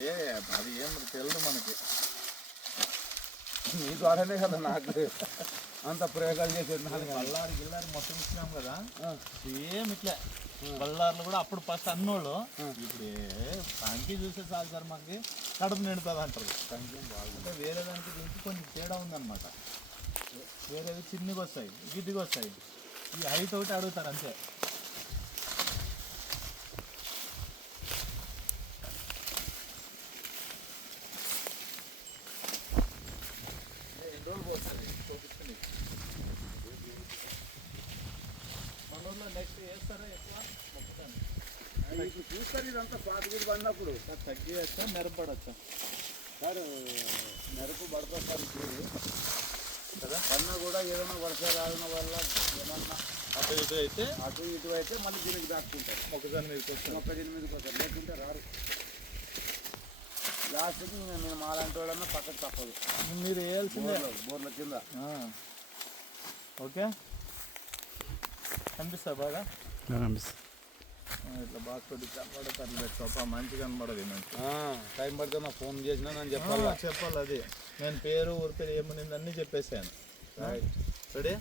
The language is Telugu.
అది ఏం తెలియదు మనకి. మీ ద్వారానే కదా నాకు అంత ప్రయోగాలు చేసేది. బళ్ళారి గిల్లారి మొత్తం ఇచ్చినాం కదా, సేమ్ ఇట్లా బళ్ళార్లు కూడా అప్పుడు ఫస్ట్ అన్నోళ్ళు ఇప్పుడు కంకి చూసే చాలు సార్ మాకు కడుపు నిండుతుంది అంటారు. అంటే వేరే దానికి దీనికి కొంచెం తేడా ఉందన్నమాట. వేరేవి చిన్నగా వస్తాయి, గిడ్డిగా వస్తాయి. ఈ హైట్ ఒకటి అడుగుతారు అంతే. మన ఊళ్ళో నెక్స్ట్ వేస్తారా ఎక్కువ మొక్కదాన్ని ఇప్పుడు చూస్తారు ఇదంతా స్వాతికి పడినప్పుడు తగ్గియచ్చా మెరపడచ్చా సార్ మెరుపు పడుతుంది సార్ ఇప్పుడు కదా. పడినా కూడా ఏదైనా వర్షాలు రావడం వల్ల ఏమన్నా అటు ఇటు అయితే మళ్ళీ దీనికి దాక్కుంటారు. మొక్కజొన్న మీదకి వస్తారు, మొక్కజొన్న మీదకి వస్తారు, లేకుంటే రారు. లాస్ట్కి నేను మాలాంటి వాళ్ళన్నా పక్కకు తప్పదు. మీరు వేయాల్సిందే బోర్ల కింద. ఓకే, కనిపిస్తా బాగా కనిపిస్తుంది. ఇట్లా బాగా కొద్ది కనబడతారు పెట్టుకోపా, మంచిగా కనబడదు. మంచి టైం పడితే నాకు ఫోన్ చేసినా నేను చెప్పాలి. అది నేను పేరు ఊరి పేరు ఏమనింది అన్నీ చెప్పేసాను. రెడీ.